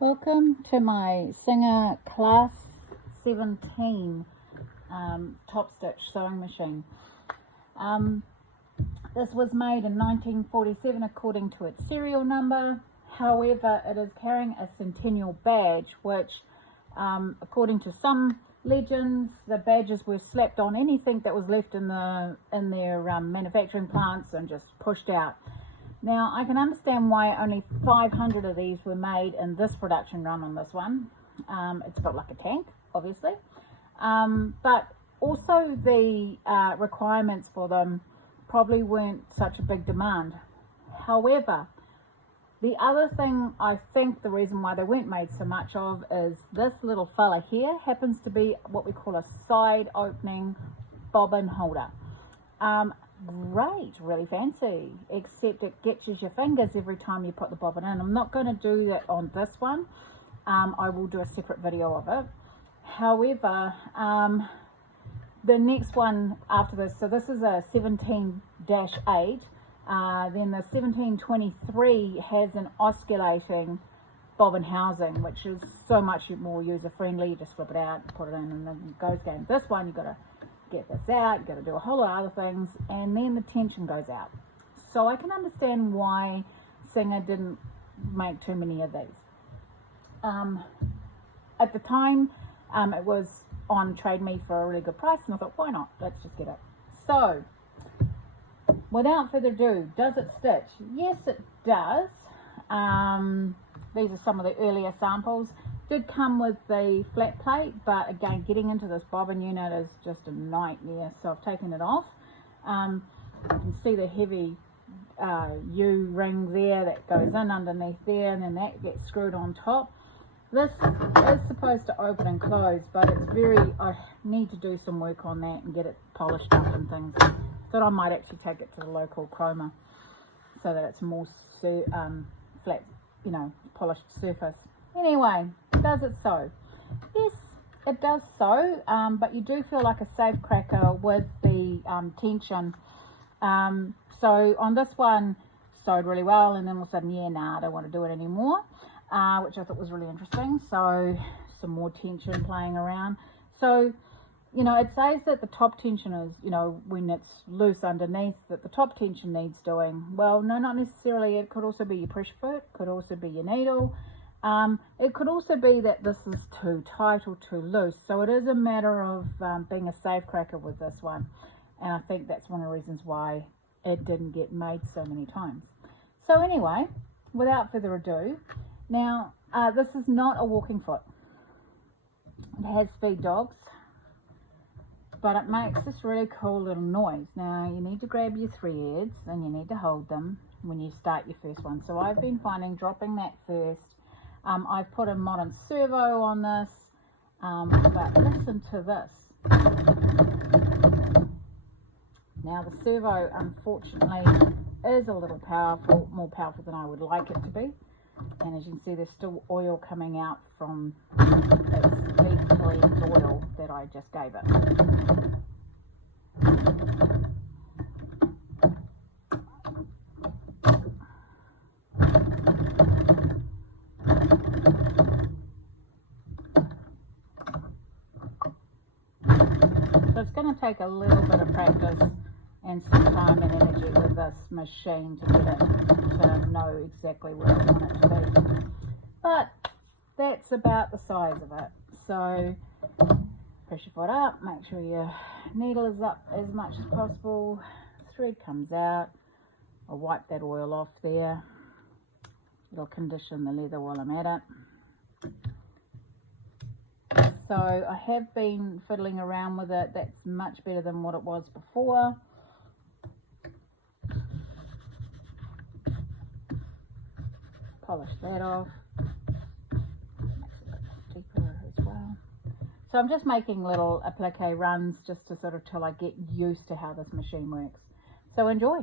Welcome to my Singer Class 17 top stitch sewing machine. This was made in 1947 according to its serial number. However, it is carrying a centennial badge, which according to some legends, the badges were slapped on anything that was left in their manufacturing plants and just pushed out. Now, I can understand why only 500 of these were made in this production run on this one. It's got like a tank, obviously. But also the requirements for them probably weren't such a big demand. However, the other thing I think the reason why they weren't made so much of is this little fella here happens to be what we call a side opening bobbin holder. Great, really fancy, except it gets your fingers every time you put the bobbin in. I'm not going to do that on this one. I will do a separate video of it. However, the next one after this, so this is a 17-8, then the 1723 has an osculating bobbin housing, which is so much more user-friendly. You just flip it out, put it in, and then it goes again. This one, you've got to get this out, you've got to do a whole lot of other things, and then the tension goes out. So I can understand why Singer didn't make too many of these. At the time, it was on Trade Me for a really good price, and I thought, why not? Let's just get it. So, without further ado, does it stitch? Yes, it does. These are some of the earlier samples. Did come with the flat plate, but again, getting into this bobbin unit is just a nightmare, so I've taken it off. You can see the heavy U ring there that goes in underneath there, and then that gets screwed on top. This is supposed to open and close, but it's I need to do some work on that and get it polished up and things. So I might actually take it to the local chroma so that it's more flat, polished surface. Anyway, does it sew? Yes, it does sew, but you do feel like a safe cracker with the tension. So on this one, sewed really well, and then all of a sudden, yeah, nah, I don't want to do it anymore, which I thought was really interesting. So some more tension playing around. So, it says that the top tension is, when it's loose underneath, that the top tension needs doing. Well, no, not necessarily. It could also be your pressure foot, could also be your needle. It could also be that this is too tight or too loose. So it is a matter of being a safe cracker with this one. And I think that's one of the reasons why it didn't get made so many times. So anyway, without further ado, now this is not a walking foot. It has speed dogs, but it makes this really cool little noise. Now you need to grab your threads and you need to hold them when you start your first one. So I've been finding dropping that first. I've put a modern servo on this, but listen to this. Now the servo unfortunately is a little more powerful than I would like it to be. And as you can see, there's still oil coming out from that leaf cleaned oil that I just gave it. So it's going to take a little bit of practice and some time and energy with this machine to get it to know exactly where I want it to be. But that's about the size of it. So press your foot up, make sure your needle is up as much as possible. Thread comes out. I'll wipe that oil off there. It'll condition the leather while I'm at it. So I have been fiddling around with it. That's much better than what it was before. Polish that off. Makes it a bit deeper as well. So I'm just making little applique runs just to sort of till I get used to how this machine works. So enjoy.